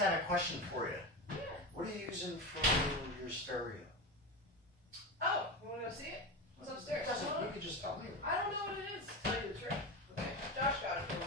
had a question for you. Yeah. What are you using for your stereo? Oh, you want to go see it? What's upstairs? You could just tell me. I don't know what it is, to tell you the truth. Okay. Josh got it for me.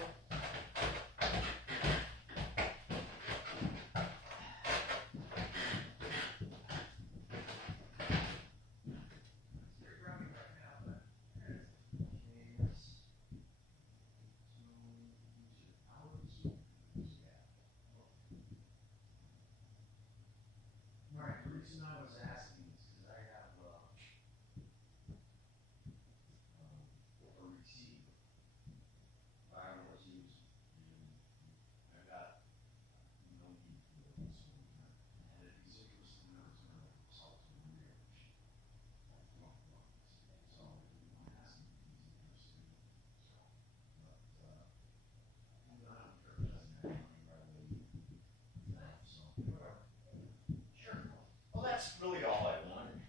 That's really all I wanted.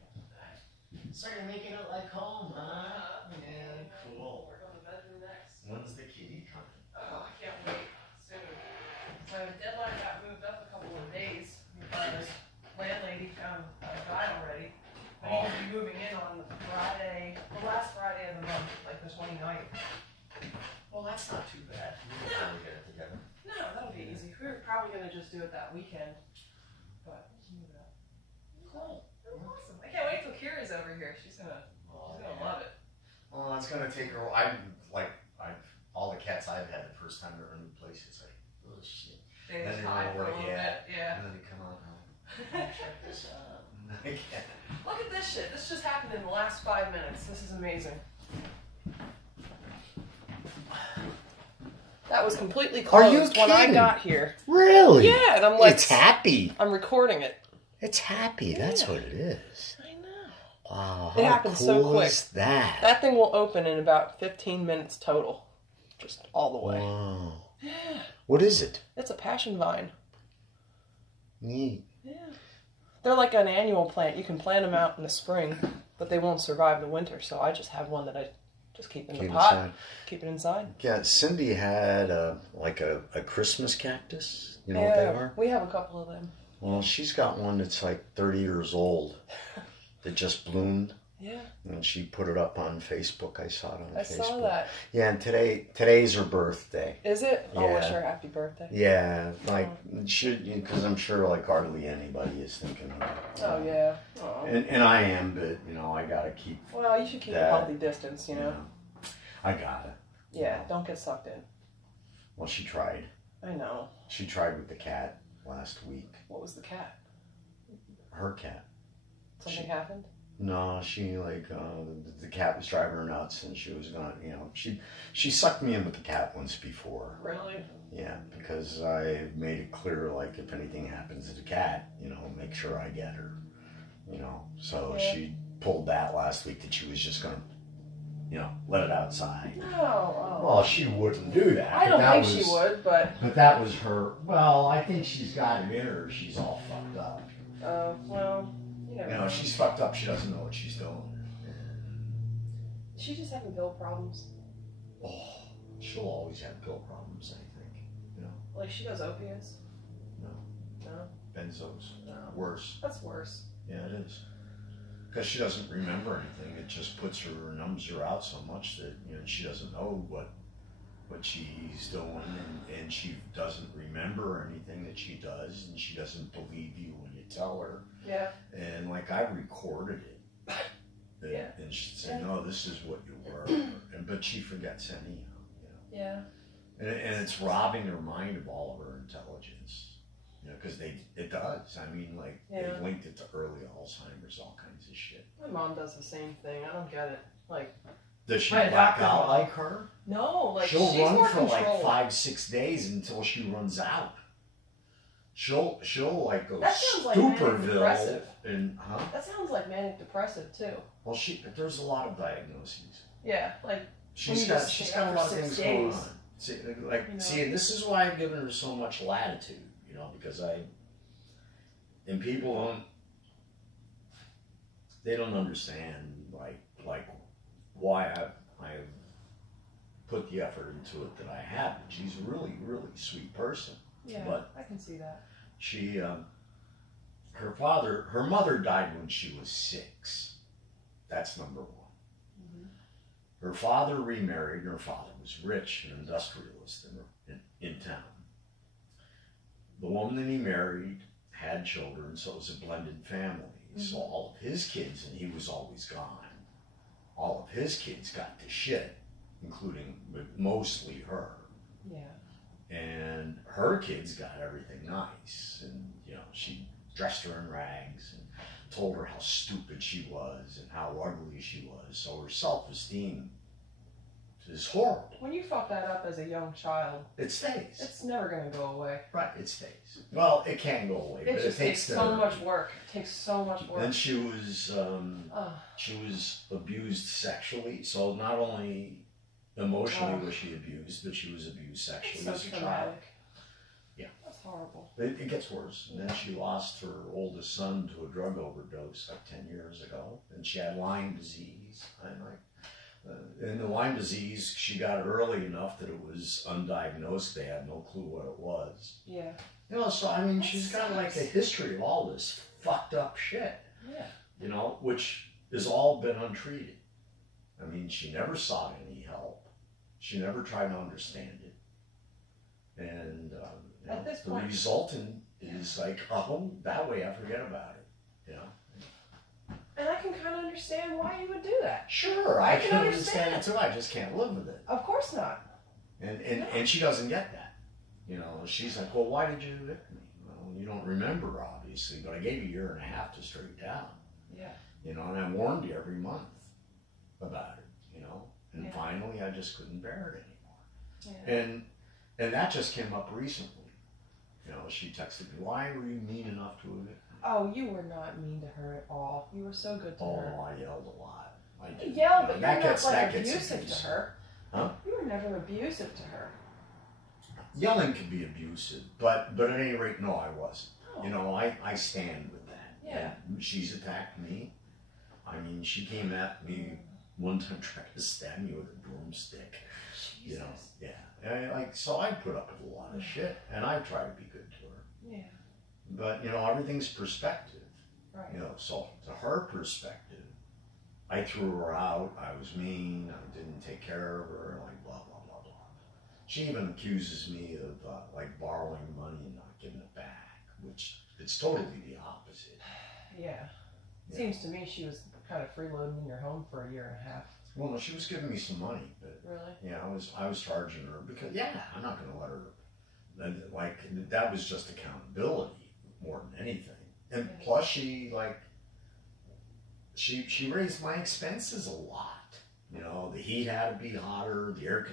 So you're making it like home, huh? Yeah, cool. We're going to bedroom next. When's the kitty coming? Oh, I can't wait. Soon. So the deadline got moved up a couple of days because landlady found a guy already. But he will be moving in on the Friday, the last Friday of the month, like the 29th. Well, that's not too bad. We can probably get it together. No, that'll be easy. We were probably going to just do it that weekend. But cool. Awesome. I can't wait till Kira's over here. She's gonna love it. Well, it's gonna take her. All the cats I've had the first time they're in a new place. It's like, oh shit. They Then just they hide roll for a right, little bit. Yeah. And then they come out. Check this out. Look at this shit. This just happened in the last 5 minutes. This is amazing. That was completely closed when I got here. Really? Yeah, and I'm like, it's happy. I'm recording it. It's happy. Yeah. That's what it is. I know. Wow. It happened cool so quick. Is that? That thing will open in about 15 minutes total. Just all the way. Wow. Yeah. What is it? It's a passion vine. Neat. Yeah. They're like an annual plant. You can plant them out in the spring, but they won't survive the winter. So I just have one that I just keep in the pot. Inside. Keep it inside. Yeah, Cindy had a Christmas cactus. You know yeah, what they are? We have a couple of them. Well, she's got one that's like 30 years old that just bloomed. Yeah. And she put it up on Facebook. I saw it on Facebook. I saw that. Yeah, and today's her birthday. Is it? Yeah. Oh, wish her happy birthday. Yeah, like, because I'm sure like hardly anybody is thinking of it. Oh, yeah. Oh. And I am, but, you know, I got to keep Well, you should keep that, a healthy distance, you know? I got it. Yeah, don't get sucked in. Well, she tried. I know. She tried with the cat last week. What was the cat? Her cat. Something happened? No, she the cat was driving her nuts, and she was gonna, she sucked me in with the cat once before. Really? Yeah, because I made it clear, like, if anything happens to the cat, make sure I get her. So she pulled that last week that she was just gonna, let it outside. No. Oh. Well, she wouldn't do that. I don't think she would, but. But that was her. Well, I think she's got it in her. She's all fucked up. Well. She's fucked up. She doesn't know what she's doing. Is she just having pill problems? Oh, she'll always have pill problems, I think. Like she does opiates? No. No? Benzos. No. Worse. That's worse. Yeah, it is. Because she doesn't remember anything. It just numbs her out so much that, she doesn't know what she's doing, and she doesn't remember anything that she does, and she doesn't believe you when you tell her. Yeah. And like, I recorded it. Yeah. And she'd say, no, this is what you were. But she forgets anyhow. Yeah. And it's robbing her mind of all of her intelligence. Because it does. I mean, like, they've linked it to early Alzheimer's, all kinds of shit. My mom does the same thing. I don't get it. Like, does she black out like her? No, like she'll she's run more for controlled. like 5-6 days until she runs out. She'll like go that sounds like Stuperville and That sounds like manic depressive too. Well, there's a lot of diagnoses. Yeah, like she's got a lot of things going on. See, and this is why I've given her so much latitude, because and people don't understand like why I've put the effort into it that I have. She's a really, really sweet person. Yeah, but I can see that. She, her mother died when she was 6. That's number one. Her father remarried, and her father was rich, an industrialist in town. The woman that he married had children, so it was a blended family. So all of his kids, and he was always gone, all of his kids got to shit, including mostly her. Yeah. And her kids got everything nice. And, you know, she dressed her in rags and told her how stupid she was and how ugly she was. So her self-esteem is horrible. When you fuck that up as a young child, It stays. it's never going to go away. Right, it stays. Well, it can go away, but It just takes so much work. It takes so much work. Then she was abused sexually. So not only emotionally was she abused, but she was abused sexually It's as so a child. traumatic. Yeah. That's horrible. It gets worse. And then she lost her oldest son to a drug overdose like 10 years ago. And she had Lyme disease. And the Lyme disease, she got it early enough that it was undiagnosed. They had no clue what it was. Yeah. You know, so I mean, she's got like a history of all this fucked up shit. Yeah. You know, which has all been untreated. I mean, she never sought any help. She never tried to understand it. And At this the point, resultant is like, oh, that way I forget about it. You know. and I can kind of understand why you would do that. Sure, I can understand it too. I just can't live with it. Of course not. And she doesn't get that. You know, she's like, well, why did you evict me? Well, you don't remember, obviously, but I gave you 1.5 years to straighten down. Yeah. You know, and I warned you every month about it, you know. And finally, I just couldn't bear it anymore. Yeah. And that just came up recently. You know, she texted me, why were you mean enough to evict me? Oh, you were not mean to her at all. You were so good to her. Oh, I yelled a lot. I You did. yelled, but You you're know, not like gets abusive to her. Huh? You were never abusive to her. Yelling can be abusive, but at any rate, no, I wasn't. Oh. You know, I stand with that. Yeah. And she's attacked me. I mean, she came at me one time trying to stab me with a broomstick. Jesus. You know, yeah. And so I put up with a lot of shit, and I try to be good to her. Yeah. But, you know, everything's perspective. Right. You know, so to her perspective, I threw her out, I was mean, I didn't take care of her, like blah, blah, blah, blah. She even accuses me of like borrowing money and not giving it back, which it's totally the opposite. Yeah. Seems to me she was kind of freeloading in your home for 1.5 years. Well, no, she was giving me some money, but Really? yeah, I was charging her because I'm not going to let her. Like that was just accountability more than anything, and plus she raised my expenses a lot. You know, the heat had to be hotter, the air conditioning.